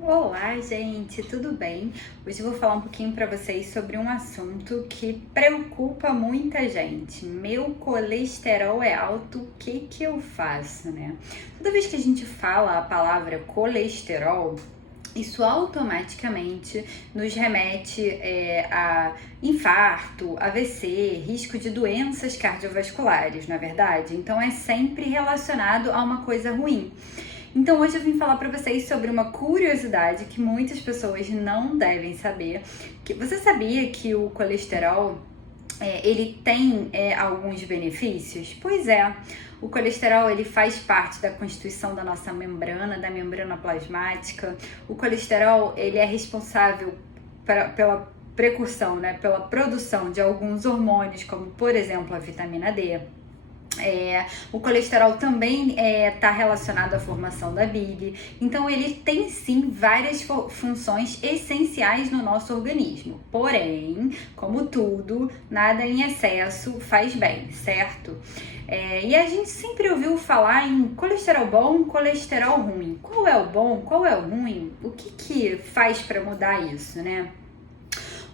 Olá, gente, tudo bem? Hoje eu vou falar um pouquinho para vocês sobre um assunto que preocupa muita gente. Meu colesterol é alto, o que eu faço, né? Toda vez que a gente fala a palavra colesterol, isso automaticamente nos remete a infarto, AVC, risco de doenças cardiovasculares, não é verdade? Então é sempre relacionado a uma coisa ruim. Então hoje eu vim falar para vocês sobre uma curiosidade que muitas pessoas não devem saber. Que você sabia que o colesterol ele tem alguns benefícios? Pois é, o colesterol ele faz parte da constituição da nossa membrana, da membrana plasmática. O colesterol ele é responsável pela precursão, né, pela produção de alguns hormônios, como por exemplo a vitamina D. O colesterol também está relacionado à formação da bile, então ele tem sim várias funções essenciais no nosso organismo. Porém, como tudo, nada em excesso faz bem, certo? E a gente sempre ouviu falar em colesterol bom, colesterol ruim. Qual é o bom, qual é o ruim? O que faz para mudar isso, né?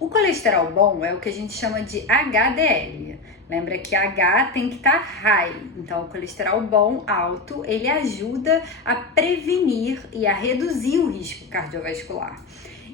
O colesterol bom é o que a gente chama de HDL. Lembra que H tem que estar high. Então, o colesterol bom, alto, ele ajuda a prevenir e a reduzir o risco cardiovascular.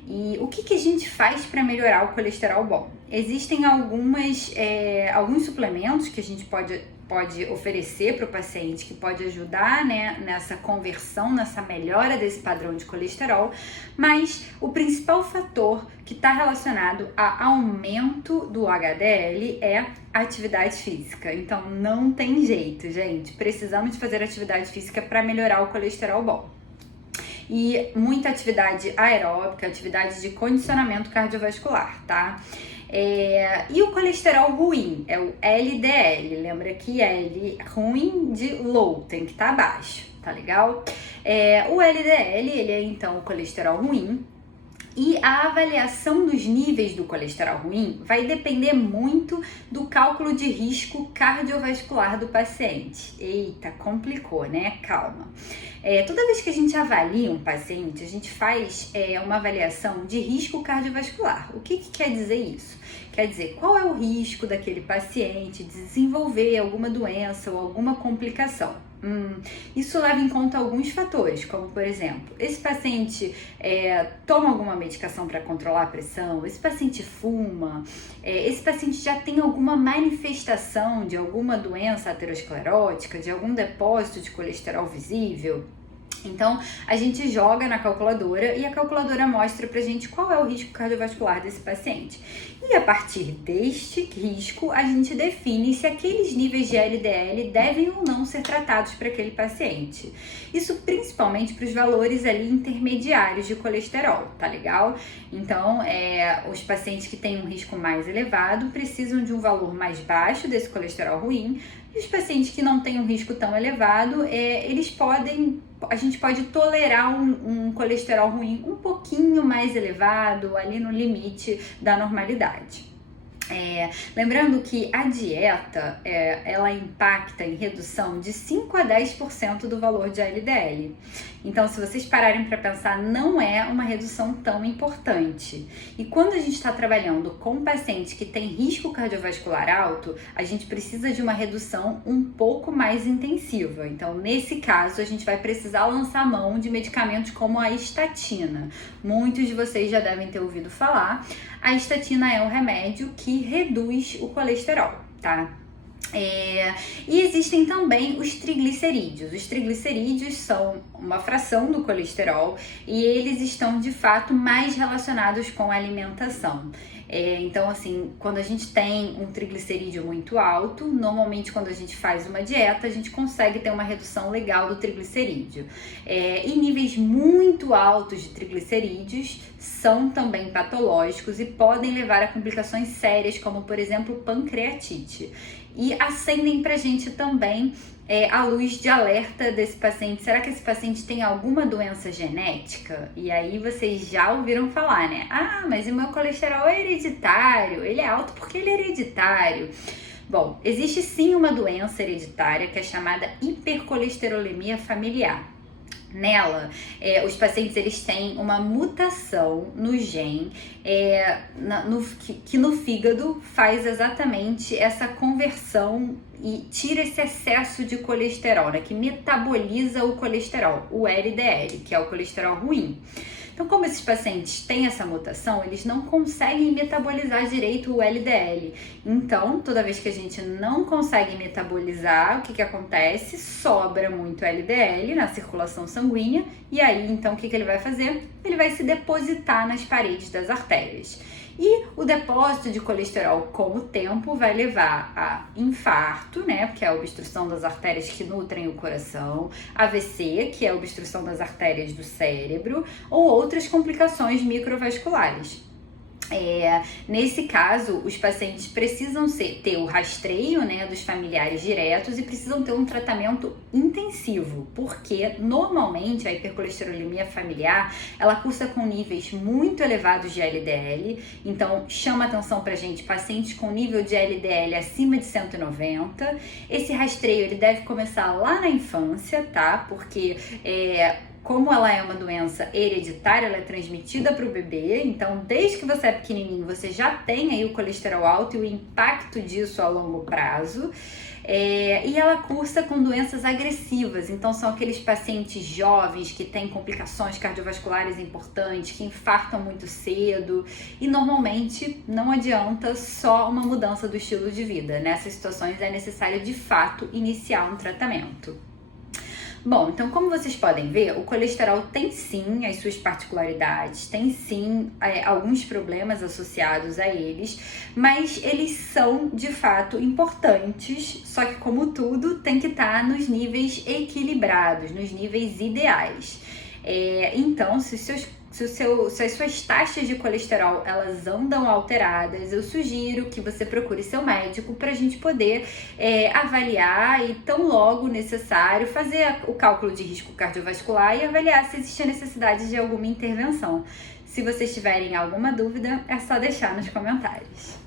E o que a gente faz para melhorar o colesterol bom? Existem alguns suplementos que a gente pode oferecer para o paciente, que pode ajudar, né, nessa conversão, nessa melhora desse padrão de colesterol, mas o principal fator que está relacionado a aumento do HDL é a atividade física. Então não tem jeito, gente, precisamos fazer atividade física para melhorar o colesterol bom. E muita atividade aeróbica, atividade de condicionamento cardiovascular, tá? E o colesterol ruim é o LDL. Lembra que L ruim de low, tem que estar abaixo, tá legal? O LDL, ele é então o colesterol ruim. E a avaliação dos níveis do colesterol ruim vai depender muito do cálculo de risco cardiovascular do paciente. Eita, complicou, né? Calma. Toda vez que a gente avalia um paciente, a gente faz uma avaliação de risco cardiovascular. O que quer dizer isso? Quer dizer, qual é o risco daquele paciente de desenvolver alguma doença ou alguma complicação? Isso leva em conta alguns fatores, como por exemplo, esse paciente toma alguma medicação para controlar a pressão, esse paciente fuma, esse paciente já tem alguma manifestação de alguma doença aterosclerótica, de algum depósito de colesterol visível. Então, a gente joga na calculadora e a calculadora mostra pra gente qual é o risco cardiovascular desse paciente. E a partir deste risco, a gente define se aqueles níveis de LDL devem ou não ser tratados para aquele paciente. Isso principalmente para os valores ali intermediários de colesterol, tá legal? Então, os pacientes que têm um risco mais elevado precisam de um valor mais baixo desse colesterol ruim. E os pacientes que não têm um risco tão elevado, a gente pode tolerar um colesterol ruim um pouquinho mais elevado, ali no limite da normalidade. Lembrando que a dieta, ela impacta em redução de 5 a 10% do valor de LDL. Então, se vocês pararem para pensar, não é uma redução tão importante. E quando a gente está trabalhando com pacientes que têm risco cardiovascular alto, a gente precisa de uma redução um pouco mais intensiva. Então, nesse caso, a gente vai precisar lançar mão de medicamentos como a estatina. Muitos de vocês já devem ter ouvido falar. A estatina é um remédio que reduz o colesterol, tá? E existem também os triglicerídeos. Os triglicerídeos são uma fração do colesterol e eles estão de fato mais relacionados com a alimentação. Então, assim, quando a gente tem um triglicerídeo muito alto, normalmente quando a gente faz uma dieta, a gente consegue ter uma redução legal do triglicerídeo. E níveis muito altos de triglicerídeos são também patológicos e podem levar a complicações sérias, como por exemplo pancreatite. E acendem pra gente também a luz de alerta desse paciente. Será que esse paciente tem alguma doença genética? E aí vocês já ouviram falar, né? Ah, mas o meu colesterol é hereditário, ele é alto porque ele é hereditário. Bom, existe sim uma doença hereditária que é chamada hipercolesterolemia familiar. Nela, os pacientes eles têm uma mutação no gene que no fígado faz exatamente essa conversão e tira esse excesso de colesterol, né, que metaboliza o colesterol, o LDL, que é o colesterol ruim. Então, como esses pacientes têm essa mutação, eles não conseguem metabolizar direito o LDL. Então, toda vez que a gente não consegue metabolizar, o que acontece? Sobra muito LDL na circulação sanguínea e aí, então, o que ele vai fazer? Ele vai se depositar nas paredes das artérias. E o depósito de colesterol com o tempo vai levar a infarto, né, porque é a obstrução das artérias que nutrem o coração, AVC, que é a obstrução das artérias do cérebro, ou outras complicações microvasculares. Nesse caso, os pacientes precisam ter o rastreio, né, dos familiares diretos e precisam ter um tratamento intensivo, porque normalmente a hipercolesterolemia familiar, ela cursa com níveis muito elevados de LDL, então chama atenção pra gente pacientes com nível de LDL acima de 190. Esse rastreio ele deve começar lá na infância, tá? Porque como ela é uma doença hereditária, ela é transmitida para o bebê, então desde que você é pequenininho, você já tem aí o colesterol alto e o impacto disso a longo prazo. E ela cursa com doenças agressivas, então são aqueles pacientes jovens que têm complicações cardiovasculares importantes, que infartam muito cedo e normalmente não adianta só uma mudança do estilo de vida. Nessas situações é necessário de fato iniciar um tratamento. Bom, então como vocês podem ver, o colesterol tem sim as suas particularidades, tem sim alguns problemas associados a eles, mas eles são de fato importantes, só que como tudo tem que estar nos níveis equilibrados, nos níveis ideais. Então, se as suas taxas de colesterol elas andam alteradas, eu sugiro que você procure seu médico para a gente poder avaliar e tão logo necessário fazer o cálculo de risco cardiovascular e avaliar se existe a necessidade de alguma intervenção. Se vocês tiverem alguma dúvida, é só deixar nos comentários.